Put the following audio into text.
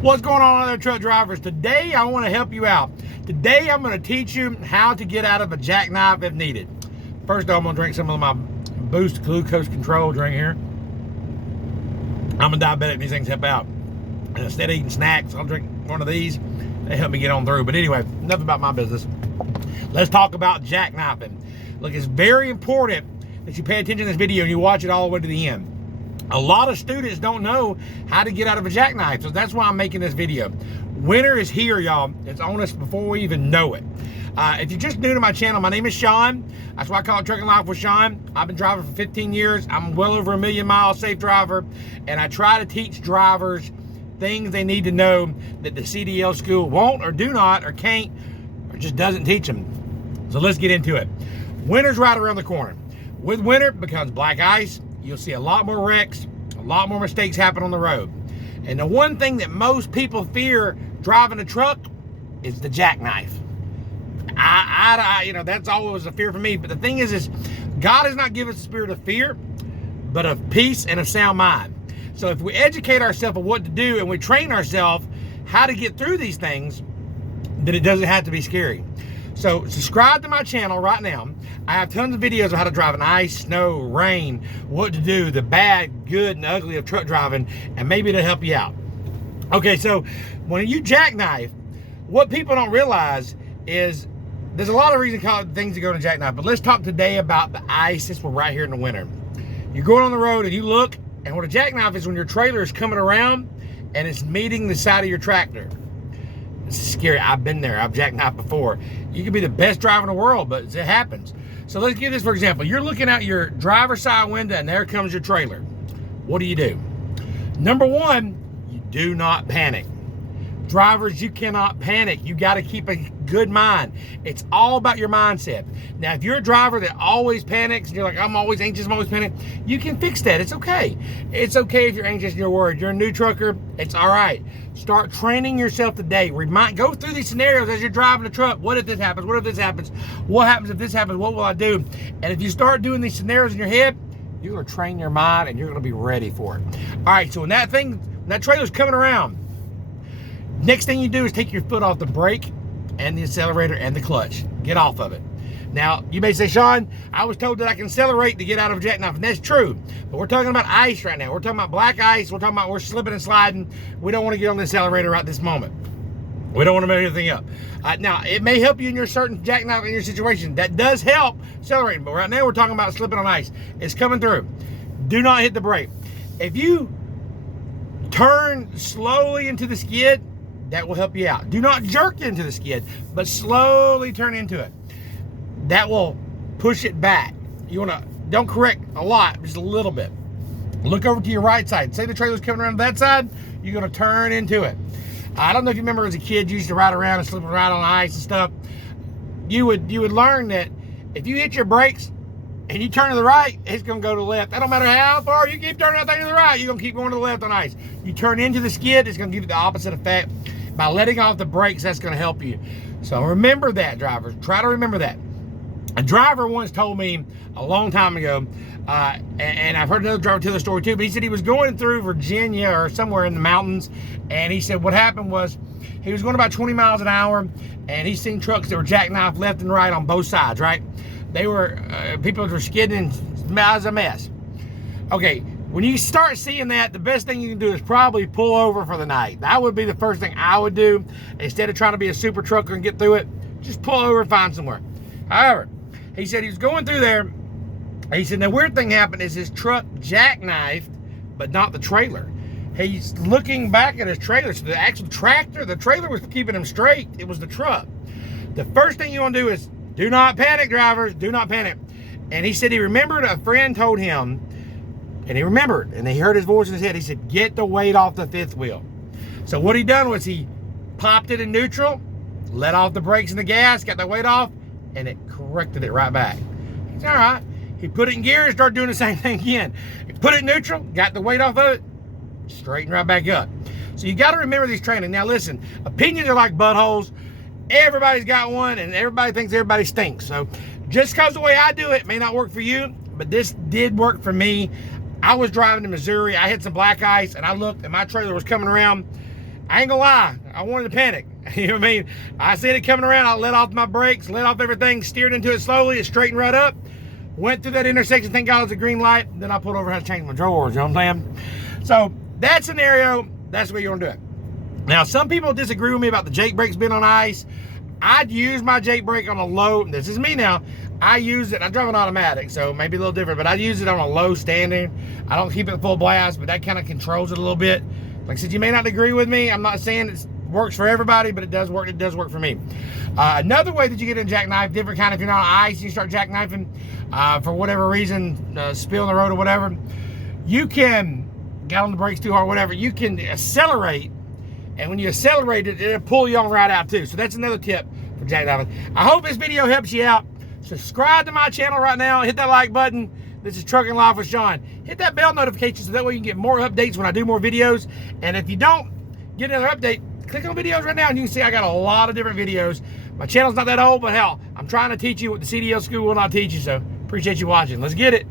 What's going on other truck drivers? Today I want to help you out. Today I'm going to teach you how to get out of a jackknife if needed. First I'm going to drink some of my Boost glucose control drink here. I'm a diabetic, these things help out. And instead of eating snacks, I'll drink one of these. They help me get on through. But anyway, enough about my business. Let's talk about jackknifing. Look, it's very important that you pay attention to this video and you watch it all the way to the end. A lot of students don't know how to get out of a jackknife, so that's why I'm making this video. Winter is here, y'all. It's on us before we even know it. If you're just new to my channel, my name is Sean. That's why I call it Trucking Life with Sean. I've been driving for 15 years. I'm well over 1 million miles safe driver, and I try to teach drivers things they need to know that the CDL school won't or do not or can't or just doesn't teach them. So let's get into it. Winter's right around the corner. With winter, it becomes black ice. You'll see a lot more wrecks, a lot more mistakes happen on the road. And the one thing that most people fear driving a truck is the jackknife. That's always a fear for me. But the thing is God has not given us a spirit of fear, but of peace and of sound mind. So if we educate ourselves on what to do and we train ourselves how to get through these things, then it doesn't have to be scary. So subscribe to my channel right now. I have tons of videos of how to drive in ice, snow, rain, what to do, the bad, good, and ugly of truck driving, and maybe it'll help you out. Okay, so when you jackknife, what people don't realize is there's a lot of things to go to jackknife, but let's talk today about the ice since we're right here in the winter. You're going on the road and you look, and what a jackknife is when your trailer is coming around and it's meeting the side of your tractor. It's scary. I've been there. I've jackknifed before. You can be the best driver in the world, but it happens. So let's give this for example. You're looking out your driver's side window and there comes your trailer. What do? Number one, you do not panic. Drivers, you cannot panic. You got to keep a good mind. It's all about your mindset. Now, if you're a driver that always panics and you're like, I'm always anxious, I'm always panic, you can fix that. It's okay. It's okay if you're anxious and you're worried. You're a new trucker, it's all right. Start training yourself today. Go through these scenarios as you're driving the truck. What if this happens? What if this happens? What happens if this happens? What will I do? And if you start doing these scenarios in your head, you're going to train your mind and you're going to be ready for it. All right, so when that trailer's coming around, next thing you do is take your foot off the brake and the accelerator and the clutch. Get off of it. Now, you may say, Sean, I was told that I can accelerate to get out of a jackknife, and that's true. But we're talking about ice right now. We're talking about black ice. We're talking about we're slipping and sliding. We don't want to get on the accelerator right this moment. We don't want to mess anything up. Now, it may help you in your certain jackknife in your situation. That does help accelerating. But right now, we're talking about slipping on ice. It's coming through. Do not hit the brake. If you turn slowly into the skid, that will help you out. Do not jerk into the skid, but slowly turn into it. That will push it back. Don't correct a lot, just a little bit. Look over to your right side. Say the trailer's coming around to that side, you're gonna turn into it. I don't know if you remember as a kid, you used to ride around and slip around on ice and stuff. You would learn that if you hit your brakes and you turn to the right, it's gonna go to the left. That don't matter how far you keep turning that thing to the right, you're gonna keep going to the left on ice. You turn into the skid, it's gonna give you the opposite effect. By letting off the brakes, that's going to help you. So remember that, drivers. Try to remember that. A driver once told me a long time ago, and I've heard another driver tell the story too, but he said he was going through Virginia or somewhere in the mountains, and he said what happened was he was going about 20 miles an hour, and he seen trucks that were jackknifed left and right on both sides, right? They were, people were skidding, and it was a mess. Okay. When you start seeing that, the best thing you can do is probably pull over for the night. That would be the first thing I would do. Instead of trying to be a super trucker and get through it, just pull over and find somewhere. However, he said he was going through there. He said the weird thing happened is his truck jackknifed, but not the trailer. He's looking back at his trailer. So the actual tractor, the trailer was keeping him straight. It was the truck. The first thing you want to do is do not panic, drivers. Do not panic. And he said he remembered a friend told him, and he remembered, and he heard his voice in his head. He said, get the weight off the fifth wheel. So what he done was he popped it in neutral, let off the brakes and the gas, got the weight off, and it corrected it right back. It's all right. He put it in gear and started doing the same thing again. He put it in neutral, got the weight off of it, straightened right back up. So you got to remember these training. Now listen, opinions are like buttholes. Everybody's got one, and everybody thinks everybody stinks. So just because the way I do it may not work for you, but this did work for me. I was driving to Missouri. I hit some black ice, and I looked, and my trailer was coming around. I ain't gonna lie, I wanted to panic. You know what I mean? I seen it coming around, I let off my brakes, let off everything, steered into it slowly, it straightened right up, went through that intersection, thank God it was a green light, then I pulled over and had to change my drawers, you know what I'm saying? So that scenario, that's where you're gonna do it. Now, some people disagree with me about the Jake brakes being on ice. I'd use my Jake brake on a low, this is me now, I use it, I drive an automatic, so maybe a little different, but I use it on a low standing. I don't keep it full blast, but that kind of controls it a little bit. Like I said, you may not agree with me. I'm not saying it works for everybody, but it does work. It does work for me. Another way that you get in jackknife, different kind if you're not on ice and you start jackknifing for whatever reason, spill in the road or whatever, you can get on the brakes too hard, whatever. You can accelerate, and when you accelerate it, it'll pull you on right out too. So that's another tip for jackknifing. I hope this video helps you out. Subscribe to my channel right now. Hit that like button. This is Trucking Life with Sean. Hit that bell notification so that way you can get more updates when I do more videos. And if you don't get another update, click on videos right now and you can see I got a lot of different videos. My channel's not that old, but hell, I'm trying to teach you what the CDL school will not teach you. So appreciate you watching. Let's get it.